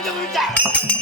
முடிஞ்சு போயிட்டேன்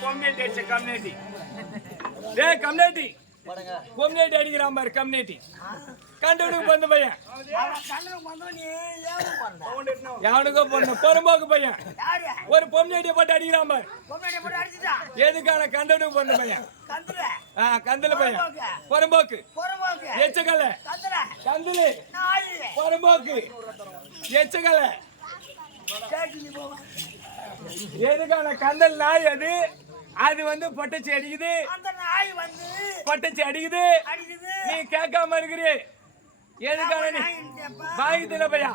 கொம்யூனிட்டி அடிச்ச கம்யூனிட்டி டே கம்யூனிட்டி கொம்யூனிட்டி அடிக்கிறான் பாரு கம்யூனிட்டி கண்டுபிடிக்கு பண்ண பையன். யாருக்கோ பொண்ணு. பொறும்போக்கு பையன். ஒரு பொம்னேட்டிய போட்டு அடிக்கிறான் பாரு. எதுக்கான கண்டுபிடிக்கு பொண்ணு பையன்? ஆ கந்தல பையன். பொறும்போக்கு எச்சக்கல்ல கந்தல. பொறும்போக்கு எச்சக்கல்ல எதுக்கான கந்தல் நாய் அது அது வந்து பட்டச்சி அடிக்குது அந்த பட்டச்சி அடிக்குது நீ கேட்காம இருக்கிறீ எதுக்கான நீ வாங்கி தினப்பையா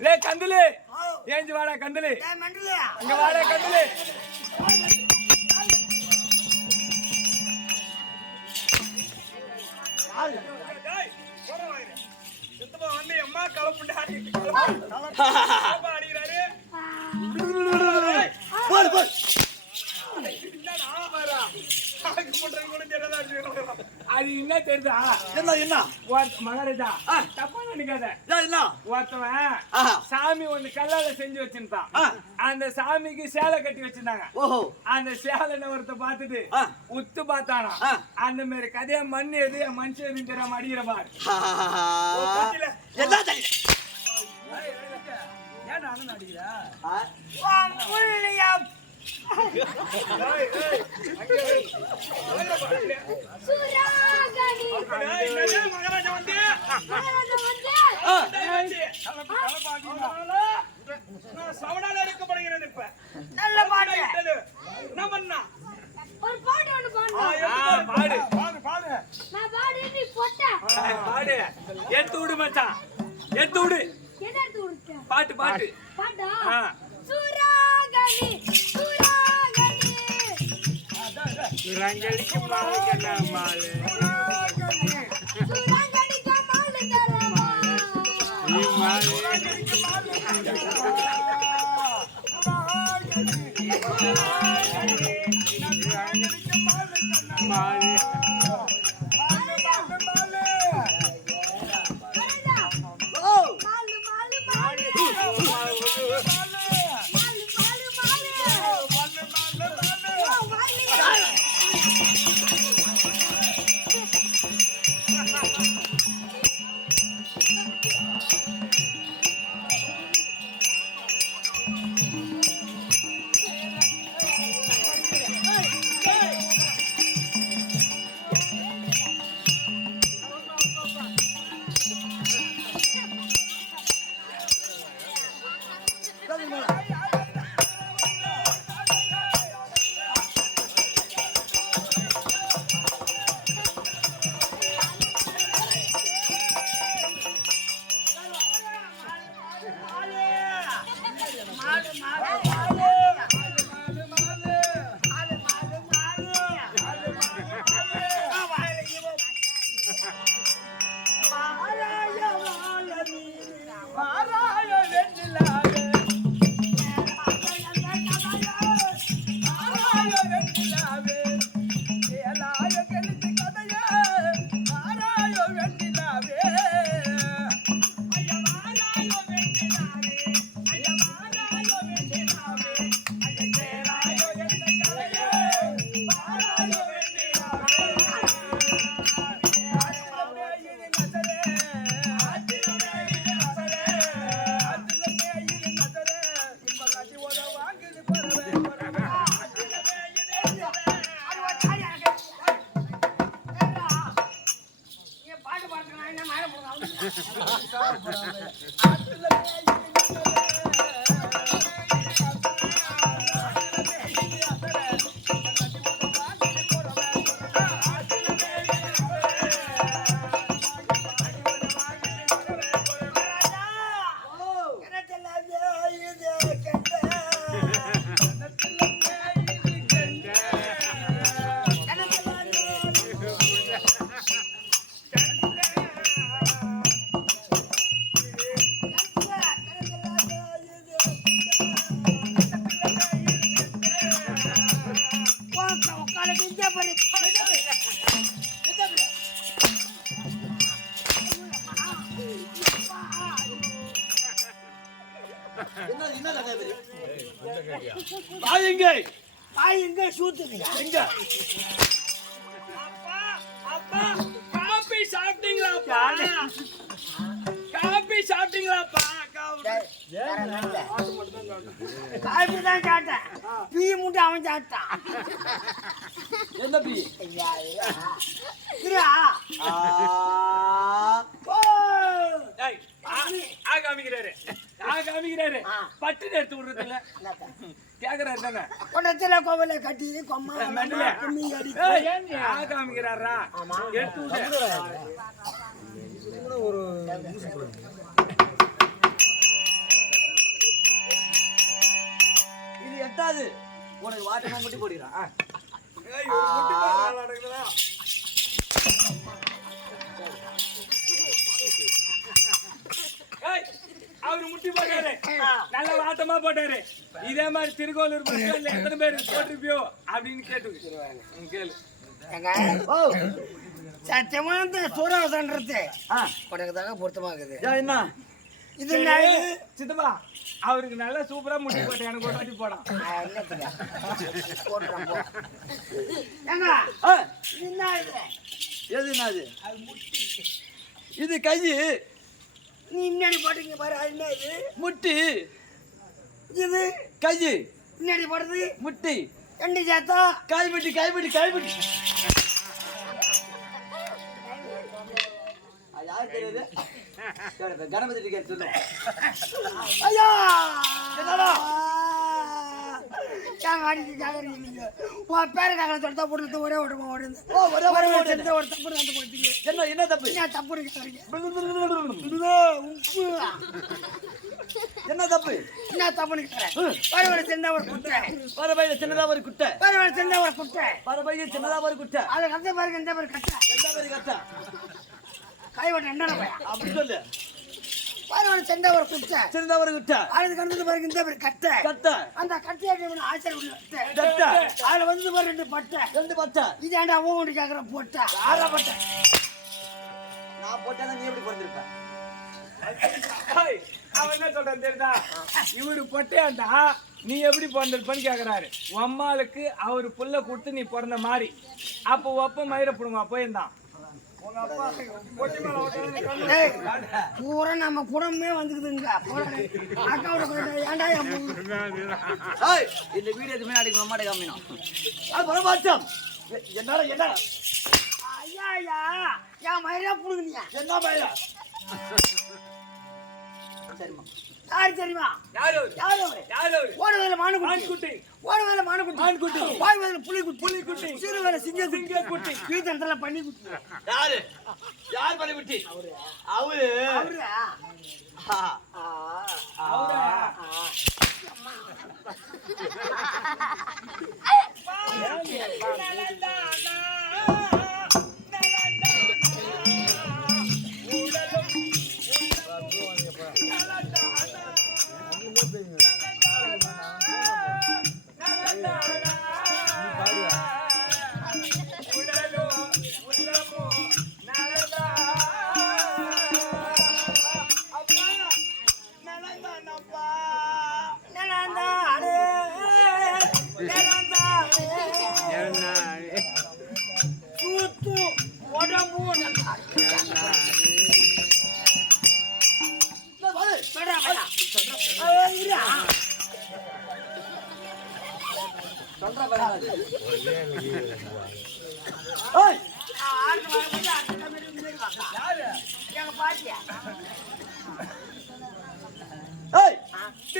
லே கந்தலு ஏஞ்சு வாடா கந்தலு இங்க வாடா கந்தலு ஆள் போற சுத்தமா வந்து அம்மா கலப்புண்டா அடிக்கிறாரு என்ன தெரியுதா? என்ன என்ன? மகாராஜா. தப்பா நினைக்காத. ஏன் என்ன? ஒருத்தவன். சாமி ஒண்ணு கல்லால செஞ்சு வச்சிருந்தான். அந்த சாமிக்கு சேலை கட்டி வச்சிருந்தாங்க. அந்த சேலை ஒருத்த பார்த்துட்டு ஆ. உத்து பார்த்தானா. அந்த மாதிரி கதையா மண் எது? மனுஷன் எதுன்னு தெரியாம அடிக்கிற பாரு. அண்ணன் அடிக்கிறா சவடால எடுக்கப்படுகிறது இப்ப நல்ல பாட்டு என்ன பண்ணா ஒரு பாட்டு. ஒண்ணு பாடு பாடு பாடு பாடு நான் பாடு நீ போட்ட பாடு எடுத்து விடு மச்சான் எடுத்து விடு என்ன எடுத்து கொடுத்த பாட்டு பாட்டு. பாட்டா. சுராகணி கமாலு வாயுங்க எங்க எங்க? அப்பா காபி சாப்பிட்டீங்களாப்பா? காபி சாப்பிட்டீங்களாப்பா? காய்ப்பு தான் சாப்பிட்டேன் பீ முட்டை அவன் சாப்பிட்டான். என்ன பி காமிக்கிறாரு. ஆ காமிக்கிறாரு. பட்டுன்னு எடுத்து விடுறது இல்ல கேக்குறாரு தானே குடத்துல கோவில கட்டி கொம்மா மெண்டலே. கும்மி ஆ காமிக்கிறாரா எடுத்து விடு இது எட்டாது. உனக்கு வாட்டமா முட்டி போடுறான் ஏய், ஒரு முட்டி? ஏய், அவரு முட்டி போட்டாரு. நல்ல வாட்டமா போட்டாரு. இதே மாதிரி திருக்கோளூர் பஸ் ஸ்டாண்ட்ல எத்தனை பேர் போட்டிருப்பியோ அப்படின்னு கேட்டு கேளு. ஏங்க, ஓ சத்தியமா இந்த சூறாவசன்றது உனக்கு தாங்க பொருத்தமாகுது என்ன? இது? சித்தப்பா அவருக்கு நல்லா சூப்பரா முடி போட்டு எனக்கு ஒரு வாட்டி போடான்? எது என்னது? இது கை. நீ முன்னாடி போட்டீங்க பாரு அது என்ன இது முட்டி. இது கை முன்னாடி போடுறது. முட்டி. ரெண்டு சேர்த்தா. கைமுட்டி கைமுட்டி ஆ, யாருக்கு தெரியுது? கணபதி கேட்டு சொல்லும் ஐயா! என்னடா? என்ன என்ன தப்பு? என்ன தப்பு என்ன தப்பு? வர செஞ்ச ஒரு குட்டை. பறவையில சின்னதா ஒரு குட்டை. வர செஞ்ச ஒரு குட்டை. பறவையில் சின்னதா ஒரு குட்டை. அது கத்த பாருங்க இந்த பாரு கட்டை எந்த மாதிரி கட்டை கை வட்ட என்ன அப்படி சொல்லு. செஞ்ச ஒரு குட்டை. சின்னதா ஒரு குட்டை. அது கண்டது பாருங்க இந்த பாரு கட்டை. கட்டை. அந்த கட்டையை ஆச்சரியம் உள்ள கட்டை? அதுல வந்து பாரு ரெண்டு பட்டை. ரெண்டு பட்டை. இது ஏன்டா ஊண்டு கேக்குற போட்டா? ஆறா பட்டை? நான் போட்டா நீ எப்படி ஏய், அவன் என்ன சொல்றான் தெரியுதா? இவரு பொட்டையாண்டா நீ எப்படி பிறந்திருப்பன்னு கேக்குறாரு. உன் அம்மாளுக்கு அவரு புள்ள கொடுத்து நீ பிறந்த மாதிரி. அப்போ ஒப்ப மயிர புடுங்க போயிருந்தான். பூரா நம்ம குடும்பமே வந்துக்குதுங்க. இந்த வீடியோ எதுவுமே அது பரவ மாற்றம் என்னடா என்ன ஐயா ஐயா என் மயிரா என்ன பையன் சரிம்மா. யாரு தெரியுமா? யாரு அவரு? யாரு அவரு யாரு? ஓடுவேல மானுக்குட்டி. ஆண்குட்டி ஓடுவேல மானுக்குட்டி. மான்குட்டி. வாய்வேல புலிக்குட்டி. புலிக்குட்டி. சிறுவேல சிங்க சிங்க குட்டி வீட்டத்துல பண்ணி குட்டி யாரு? யார் பண்ணி குட்டி அவரு. அவரா? ஆ, அவரா? நலந்தானே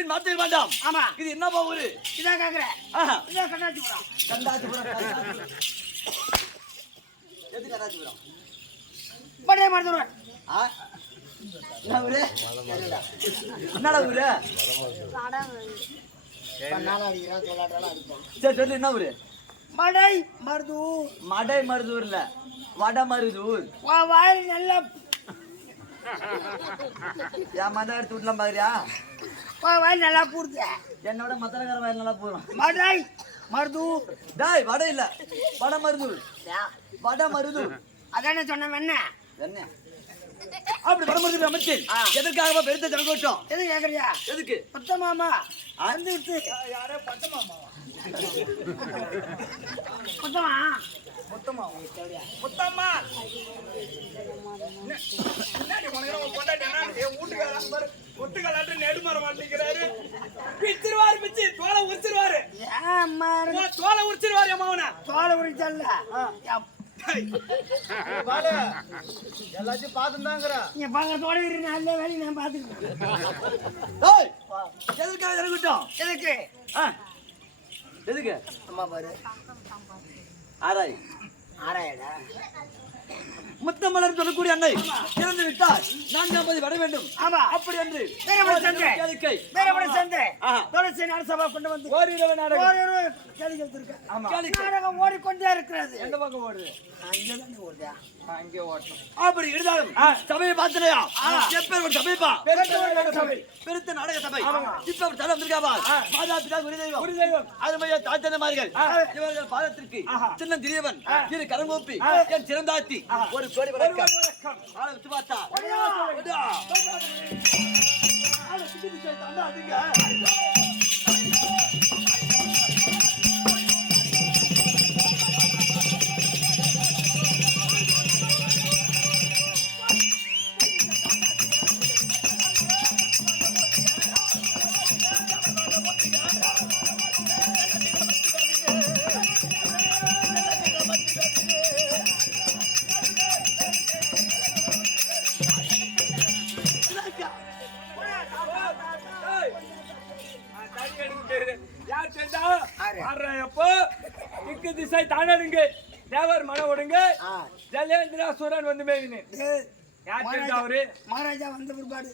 மாத்த வேண்டாம் ஆமா இது என்னப்பா ஊரு இதான் கேக்குறேன் கண்டாச்சிபுரம், கண்டாச்சிபுரம். எது கண்டாச்சிபுரம்? ஆ? என்னடா ஊரு சரி சொல்லு என்ன ஊரு மடை மருதூர். மடை மருதூர்ல. வட மருதூர். வாயில் நல்ல என் மத எடுத்து விடலாம் பாக்குறியா? வாயில் நல்லா பூர்த்து. என்னோட மத்தனக்கார வயல் நல்லா போதும் மடை மருதூர். டேய் வட இல்ல. வட மருதூர். வட மருதூர். அதானே சொன்ன என்ன என்ன அப்படி மருதூர் அமைச்சு எதற்காக பெருத்த ஜனகோட்டம் எது கேக்குறியா? எதுக்கு? புத்த மாமா. வந்து விட்டு. புத்தமா முத்தம்மா என் வீட்டுக்காரன் பாரு, ஒத்துக்கலாட்டு நெடுமரம் மாட்டிக்கிறாரு. பிச்சிருவாரு, பிச்சு, தோலை உரிச்சிருவாரு. தோலை உரிச்சிருவாரு, மகனை. தோலை உரிச்சல்ல எல்லாத்தையும் பார்த்துதாங்கிறா நீங்க பாக்க தோட இரு நல்ல வேலையை நான் பாத்துக்கிறேன் டேய் எதுக்காக ஜனகோட்டம் எதுக்கு? ஆ. எதுக்கு? அம்மா பாரு. ஆராய். ஆராயடா? முத்தமலர் சொல்லக்கூடிய அன்னை இறந்து விட்டார் நான்காம் பதி வர வேண்டும். ஆமா. அப்படி என்று கேளிக்கை. துளசி நரசபா கொண்டு வந்து ஓரிரவு நாடகம். நாடகம் ஓடிக்கொண்டே இருக்கிறது. எந்த பக்கம் ஓடுது? அங்கதானே ஓடுதா அங்கே ஓட்டணும். அப்படி இருந்தாலும் சபையை பார்த்தலையா எப்பேர் ஒரு சபைப்பா ஒரு சபை. பெருத்த நாடக சபை. இப்ப அவர் தலை வந்திருக்காவா? மாதா பிதா குரு தெய்வம். ஒரு தெய்வம். அருமைய தாத்தனமார்கள் இவர்கள் பாதத்திற்கு சின்ன திரியவன். இரு கரங்கோப்பி. என் சிறந்தாத்தி சாமிக்கு ஒரு கோடி வணக்கம். ஆளை விட்டு பார்த்தா. ஆளை சுத்தி தந்தா அதிக. யார் செஞ்சா ஆடுறப்போ திக்கு திசை தானடுங்க தேவர் மன ஒடுங்க. ஜலேந்திரா சூரன் வந்து மேவினு மகாராஜா வந்த பிற்பாடு.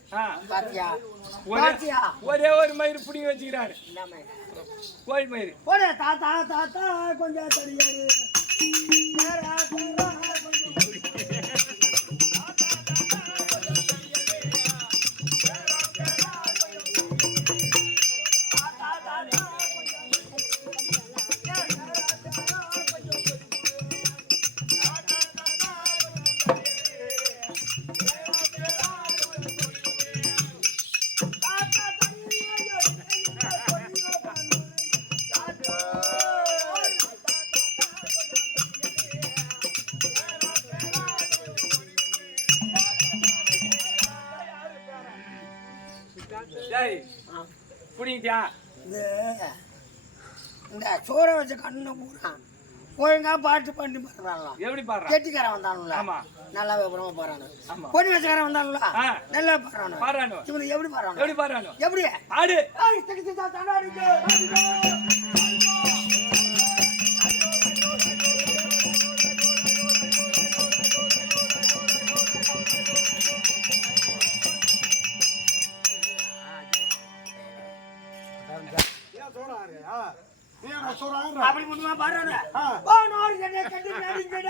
ஒரே ஒரே மயிர் பிடிங்கி வச்சுக்கிறாரு. கோழி மயிர்? போடே தாத்தா தாத்தா கொஞ்சம் புடிங்கிட்டியா இது இந்த சோற வச்ச கண்ணை பூரா ஒழுங்கா பாட்டு பண்ணி பாடுறாங்களாம் எப்படி பாடுறான் கெட்டிக்காரன் வந்தானுல. ஆமா. நல்லா விவரமா பாடுறானு. பொண்ணு வச்சக்காரன் வந்தானுல. நல்லா பாடுறானு. பாடுறானு. இவனு எப்படி பாடுறானு? எப்படி பாடுறானு? எப்படி? ஆடு. ஏய், அப்படி மட்டுமா பாடுறானு?